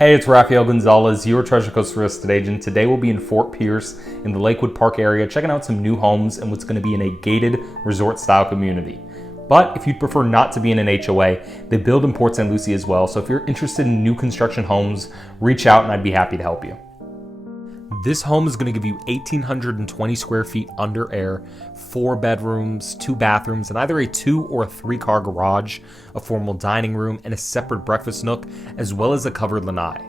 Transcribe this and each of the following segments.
Hey, it's Raphael Gonzalez, your Treasure Coast real estate agent. Today we'll be in Fort Pierce in the Lakewood Park area, checking out some new homes and what's going to be in a gated resort-style community. But if you'd prefer not to be in an HOA, they build in Port St. Lucie as well. So if you're interested in new construction homes, reach out and I'd be happy to help you. This home is going to give you 1,820 square feet under air, 4 bedrooms, 2 bathrooms, and either a 2 or a 3-car garage, a formal dining room, and a separate breakfast nook, as well as a covered lanai.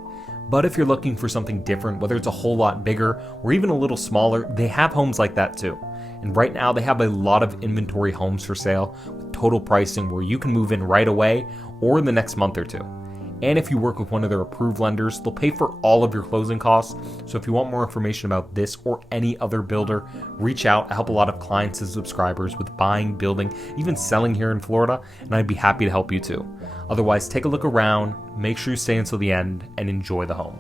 But if you're looking for something different, whether it's a whole lot bigger or even a little smaller, they have homes like that too. And right now they have a lot of inventory homes for sale with total pricing where you can move in right away or in the next month or two. And if you work with one of their approved lenders, they'll pay for all of your closing costs. So if you want more information about this or any other builder, reach out. I help a lot of clients and subscribers with buying, building, even selling here in Florida, and I'd be happy to help you too. Otherwise, take a look around, make sure you stay until the end, and enjoy the home.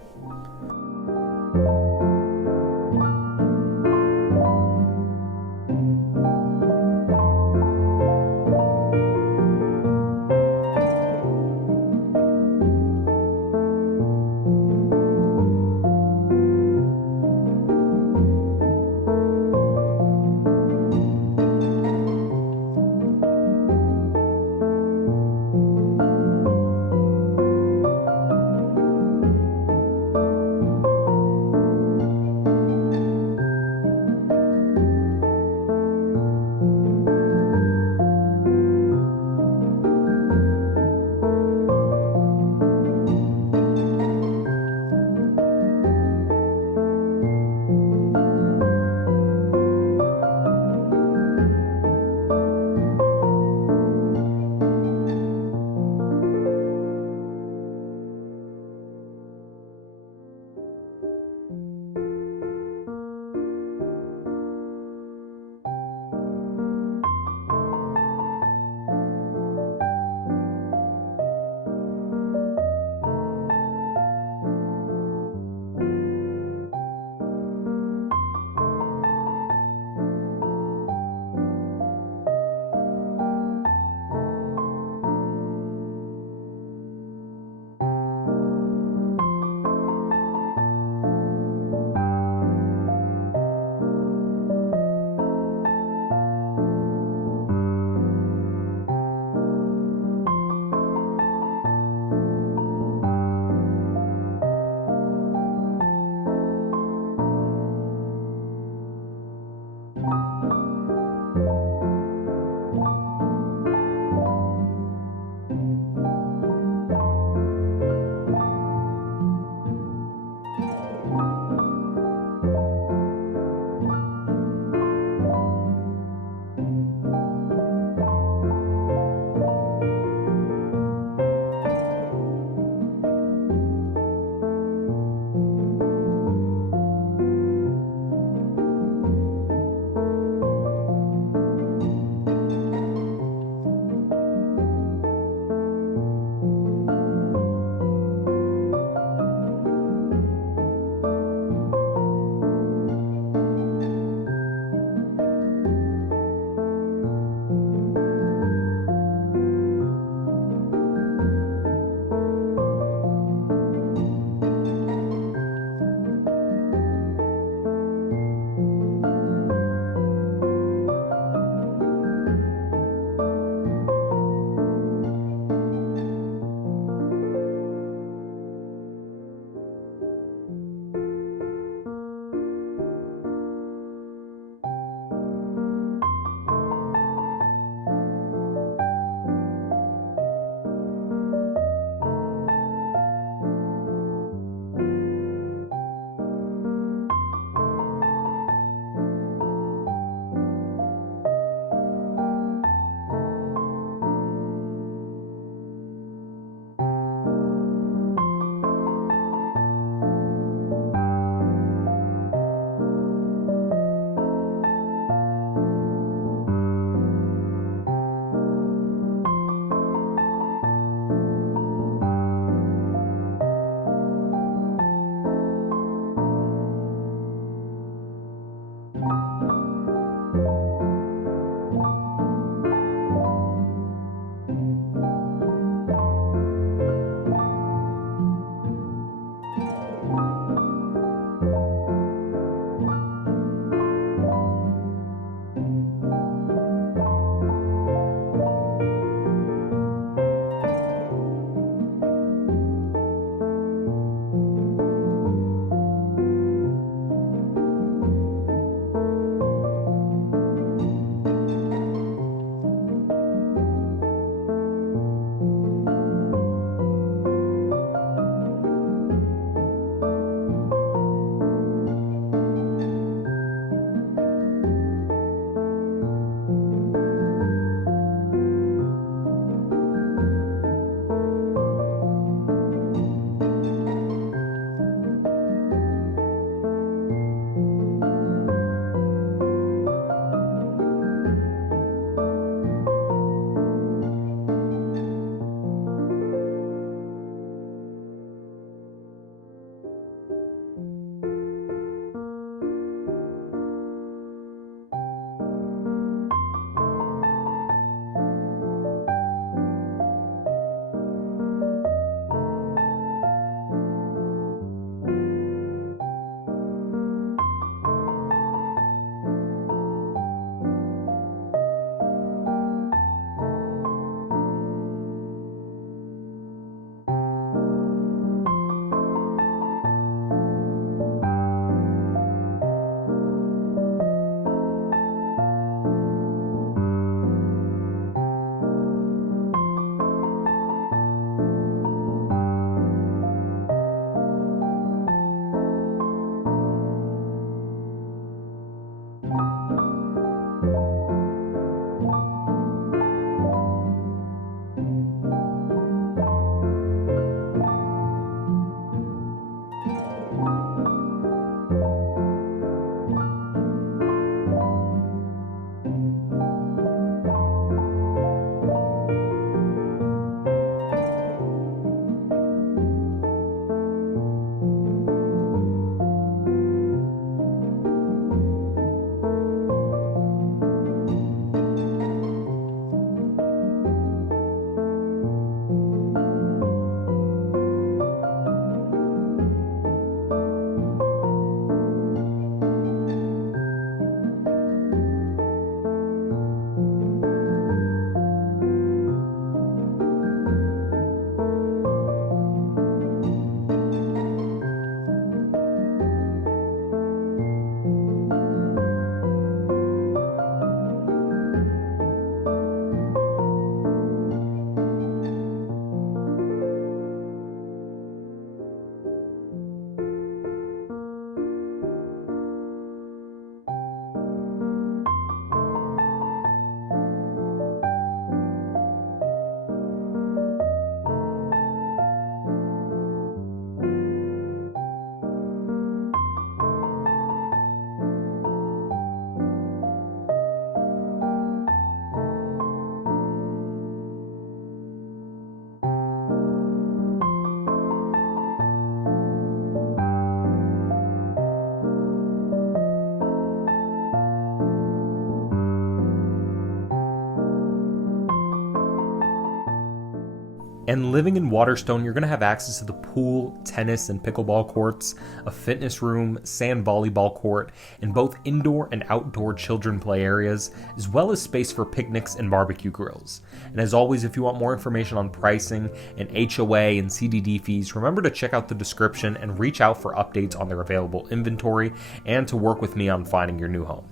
And living in Waterstone, you're going to have access to the pool, tennis and pickleball courts, a fitness room, sand volleyball court, and both indoor and outdoor children play areas, as well as space for picnics and barbecue grills. And as always, if you want more information on pricing and HOA and CDD fees, remember to check out the description and reach out for updates on their available inventory and to work with me on finding your new home.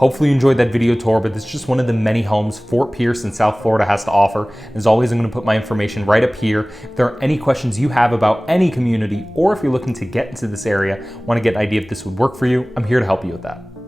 Hopefully you enjoyed that video tour, but this is just one of the many homes Fort Pierce in South Florida has to offer. As always, I'm going to put my information right up here. If there are any questions you have about any community, or if you're looking to get into this area, want to get an idea if this would work for you, I'm here to help you with that.